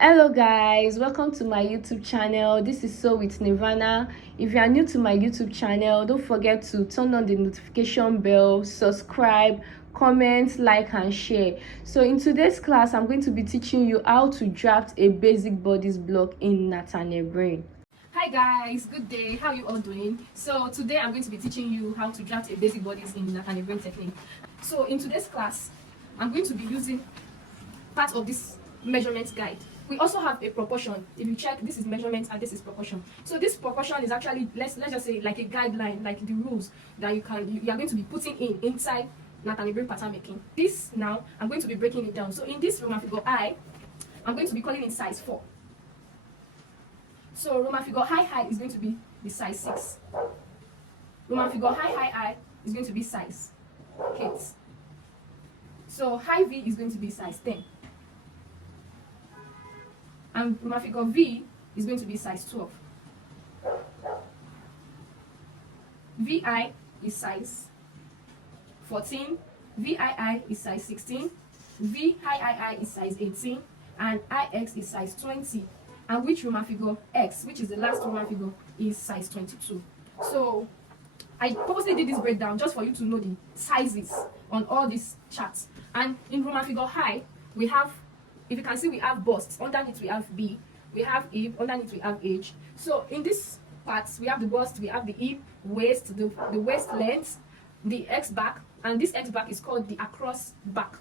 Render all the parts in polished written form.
Hello guys, welcome to my YouTube channel. This is So with Nirvana. If you are new to my YouTube channel, don't forget to turn on the notification bell, subscribe, comment, like and share. So in today's class, I'm going to be teaching you how to draft a basic bodice block in Natalie. Hi guys, good day. How are you all doing? So today I'm going to be teaching you how to draft a basic bodice in Natalie technique. So in today's class, I'm going to be using part of this measurement guide. We also have a proportion. If you check, this is measurement and this is proportion. So this proportion is actually, let's just say, like a guideline, like the rules that you are going to be putting inside Natalie pattern making. This now I'm going to be breaking it down. So in this Roman figure I, I'm going to be calling it size 4. So Roman figure high is going to be the size 6. Roman figure high is going to be size 8. So high V is going to be size 10. And Roman figure V is going to be size 12. VI is size 14. VII is size 16. VIII is size 18. And IX is size 20. And which Roman figure X, which is the last Roman figure, is size 22. So I purposely did this breakdown just for you to know the sizes on all these charts. And in Roman figure high, we have, if you can see, we have busts. Underneath we have B, we have hip, underneath we have H. So in this parts, we have the bust, we have the hip, waist, the waist length, the X back, and this X back is called the across back.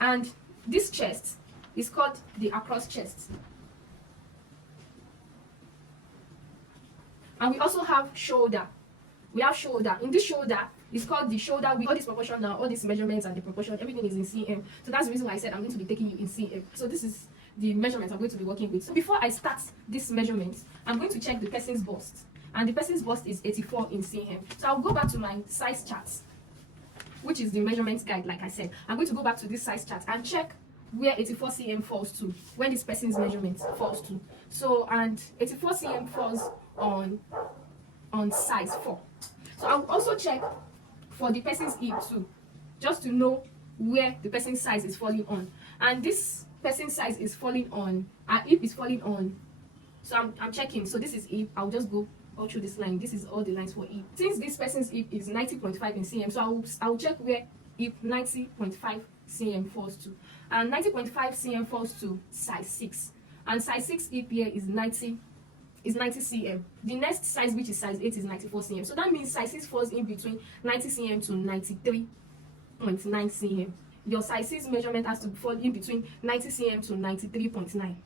And this chest is called the across chest. And we also have shoulder. We have shoulder. In this shoulder, it's called the shoulder with all this proportion now, all these measurements and the proportion, everything is in cm. So that's the reason why I said I'm going to be taking you in cm. So this is the measurements I'm going to be working with. So before I start this measurement, I'm going to check the person's bust. And the person's bust is 84 in cm. So I'll go back to my size charts, which is the measurements guide, like I said. I'm going to go back to this size chart and check where 84 cm falls to, when this person's measurement falls to. So, and 84 cm falls on size 4. So I'll also check for the person's hip too, just to know where the person's size is falling on. And this person's size is falling on, our hip is falling on. So I'm checking. So this is hip. I'll just go all through this line. This is all the lines for hip. Since this person's hip is 90.5 in cm, so I'll check where hip 90.5 cm falls to. And 90.5 cm falls to size 6. And size 6 hip here is 90 cm. The next size, which is size 8, is 94 cm. So that means size 6 falls in between 90 cm to 93.9 cm. Your size 6 measurement has to fall in between 90 cm to 93.9. I'm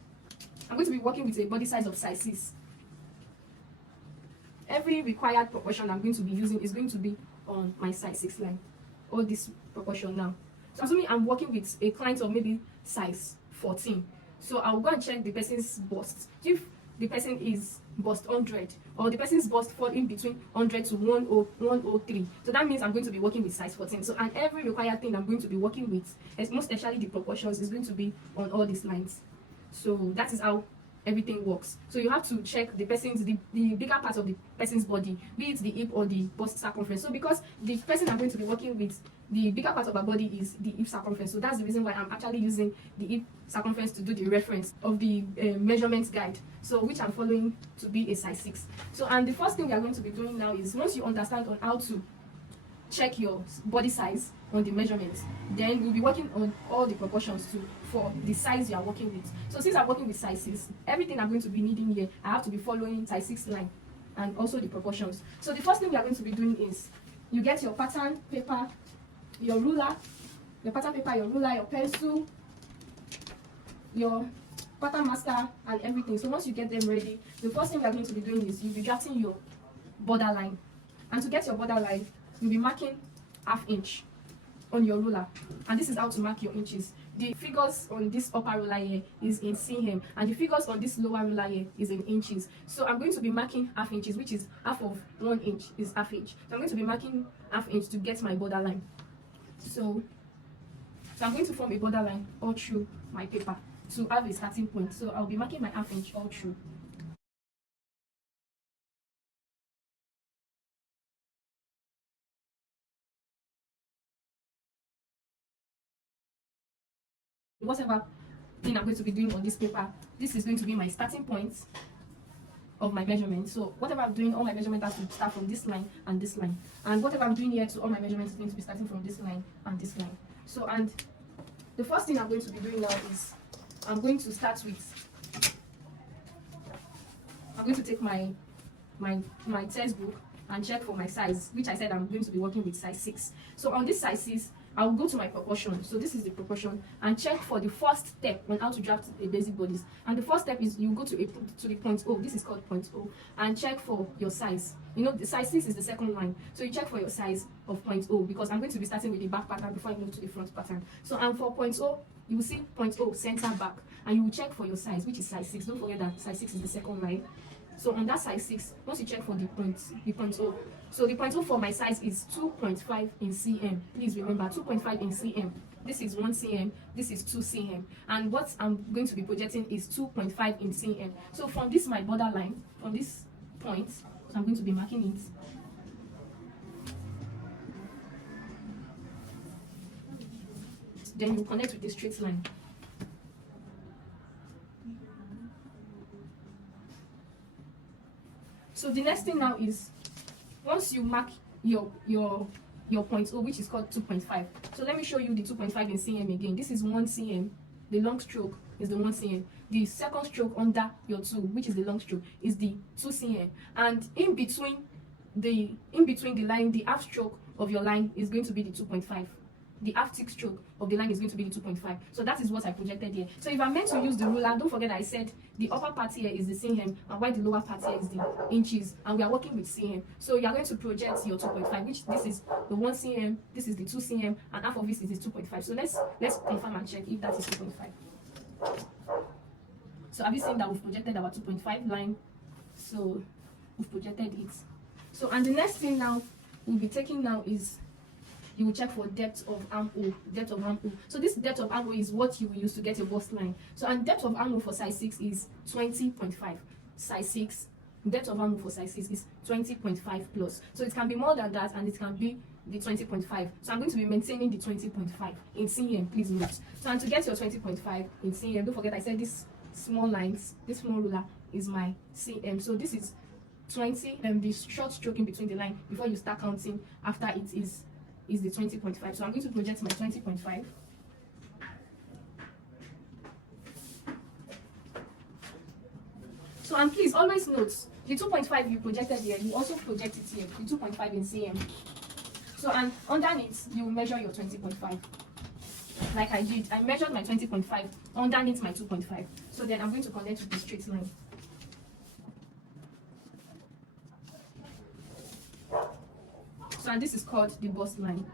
going to be working with a body size of size 6. Every required proportion I'm going to be using is going to be on my size 6 line. All this proportion now. So assuming I'm working with a client of maybe size 14. So I'll go and check the person's bust. If the person is bust 100, or the person's bust fall in between 100 to 103. So that means I'm going to be working with size 14. So, and every required thing I'm going to be working with, most especially the proportions, is going to be on all these lines. So that is how everything works. So you have to check the person's, the bigger part of the person's body, be it the hip or the bust circumference. So because the person I'm going to be working with, the bigger part of her body is the hip circumference. So that's the reason why I'm actually using the hip circumference to do the reference of the measurement guide, so which I'm following to be a size 6. So, and the first thing we are going to be doing now is, once you understand on how to check your body size on the measurements, then we'll be working on all the proportions too for the size you are working with. So since I'm working with sizes, everything I'm going to be needing here, I have to be following size 6 line and also the proportions. So the first thing we are going to be doing is, you get your pattern paper, your ruler, your pattern paper, your ruler, your pencil, your pattern master, and everything. So once you get them ready, the first thing we are going to be doing is, you'll be drafting your border line. And to get your border line, you'll be marking ½ inch on your ruler. And this is how to mark your inches. The figures on this upper ruler here is in cm, and the figures on this lower ruler here is in inches. So I'm going to be marking ½ inches, which is half of 1 inch is ½ inch. So I'm going to be marking ½ inch to get my border line. So I'm going to form a border line all through my paper to have a starting point. So I'll be marking my ½ inch all through. Whatever thing I'm going to be doing on this paper, this is going to be my starting point of my measurement. So whatever I'm doing, all my measurement has to start from this line and this line. And whatever I'm doing here, so all my measurements is going to be starting from this line and this line. So, and the first thing I'm going to be doing now is I'm going to start with, I'm going to take my textbook and check for my size, which I said I'm going to be working with size 6. So on this size 6, I'll go to my proportion. So this is the proportion, and check for the first step on how to draft a basic bodice. And the first step is you go to the point O. This is called point O, and check for your size. You know, the size 6 is the second line, so you check for your size of point O, because I'm going to be starting with the back pattern before I move to the front pattern. So, and for point O, you will see point O center back, and you will check for your size, which is size 6. Don't forget that size 6 is the second line. So on that size 6, once you check for the point O, so the point O for my size is 2.5 in cm. Please remember, 2.5 in cm. This is 1 cm, this is 2 cm. And what I'm going to be projecting is 2.5 in cm. So from this, my border line, from this point, so I'm going to be marking it. Then you connect with the straight line. So the next thing now is, once you mark your point O, which is called 2.5. So let me show you the 2.5 in cm again. This is 1 cm. The long stroke is the 1 cm. The second stroke under your 2, which is the long stroke, is the 2 cm. And in between the line, the half stroke of your line is going to be the 2.5. The half tick stroke of the line is going to be the 2.5. So that is what I projected here. So if I'm meant to use the ruler, don't forget I said the upper part here is the cm, and while the lower part here is the inches, and we are working with cm. So you are going to project your 2.5, which this is the 1 cm, this is the 2 cm, and half of this is the 2.5. So let's confirm and check if that is 2.5. So have you seen that we've projected our 2.5 line? So we've projected it. So, and the next thing now we'll be taking now is, you will check for depth of arm O. Depth of arm O. So this depth of arm O is what you will use to get your bust line. So, and depth of arm O for size 6 is 20.5. Size 6, depth of arm O for size 6 is 20.5 plus. So it can be more than that, and it can be the 20.5. So I'm going to be maintaining the 20.5 in cm, please note. So, and to get your 20.5 in cm, don't forget I said these small lines, this small ruler is my cm. So this is 20, and the short stroke in between the line before you start counting after it is the 20.5. So I'm going to project my 20.5. So, and please always note, the 2.5 you projected here, you also project it here, the 2.5 in cm. So, and underneath, you measure your 20.5. Like I did, I measured my 20.5 underneath my 2.5. So then I'm going to connect with the straight line. So, and this is called the bust line.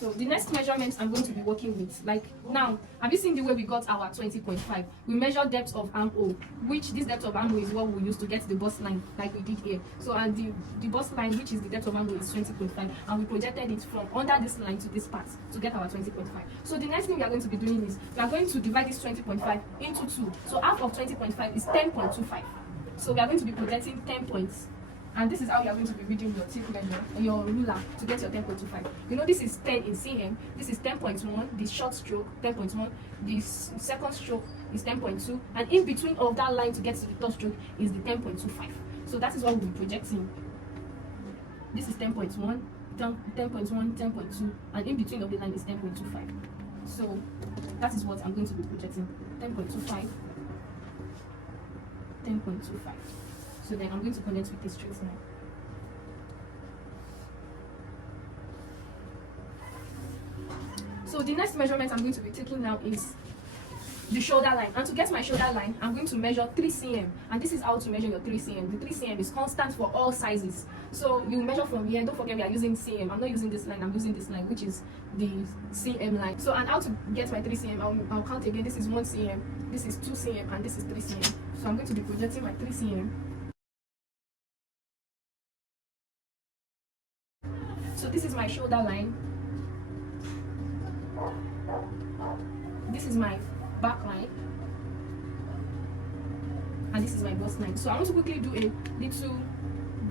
So the next measurements I'm going to be working with, like now, have you seen the way we got our 20.5? We measured depth of arm O, which this depth of arm O is what we use to get the bust line, like we did here. So, and the bust line, which is the depth of arm O, is 20.5, and we projected it from under this line to this part to get our 20.5. So the next thing we are going to be doing is, we are going to divide this 20.5 into 2. So half of 20.5 is 10.25. So we are going to be projecting 10 points. And this is how you are going to be reading your tape measure, your ruler, to get your 10.25. You know, this is 10 in cm, this is 10.1, the short stroke, 10.1, the second stroke is 10.2, and in between of that line to get to the third stroke is the 10.25. So that is what we'll be projecting. This is 10.1, 10.1, 10.2, and in between of the line is 10.25. So that is what I'm going to be projecting. 10.25, 10.25. So then I'm going to connect with this straight line. So the next measurement I'm going to be taking now is the shoulder line. And to get my shoulder line, I'm going to measure 3 cm. And this is how to measure your 3 cm. The 3 cm is constant for all sizes. So you measure from here. Don't forget we are using cm. I'm not using this line. I'm using this line, which is the cm line. So, and how to get my 3 cm, I'll count again. This is 1 cm, this is 2 cm, and this is 3 cm. So I'm going to be projecting my 3 cm. So this is my shoulder line. This is my back line. And this is my bust line. So I want to quickly do a little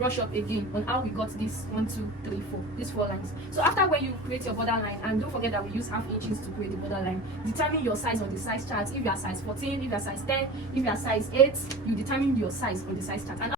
brush up again on how we got this 1, 2, 3, 4, these 4 lines. So after when you create your borderline, and don't forget that we use half inches to create the borderline, determine your size on the size chart. If you are size 14, if you are size 10, if you are size 8, you determine your size on the size chart. And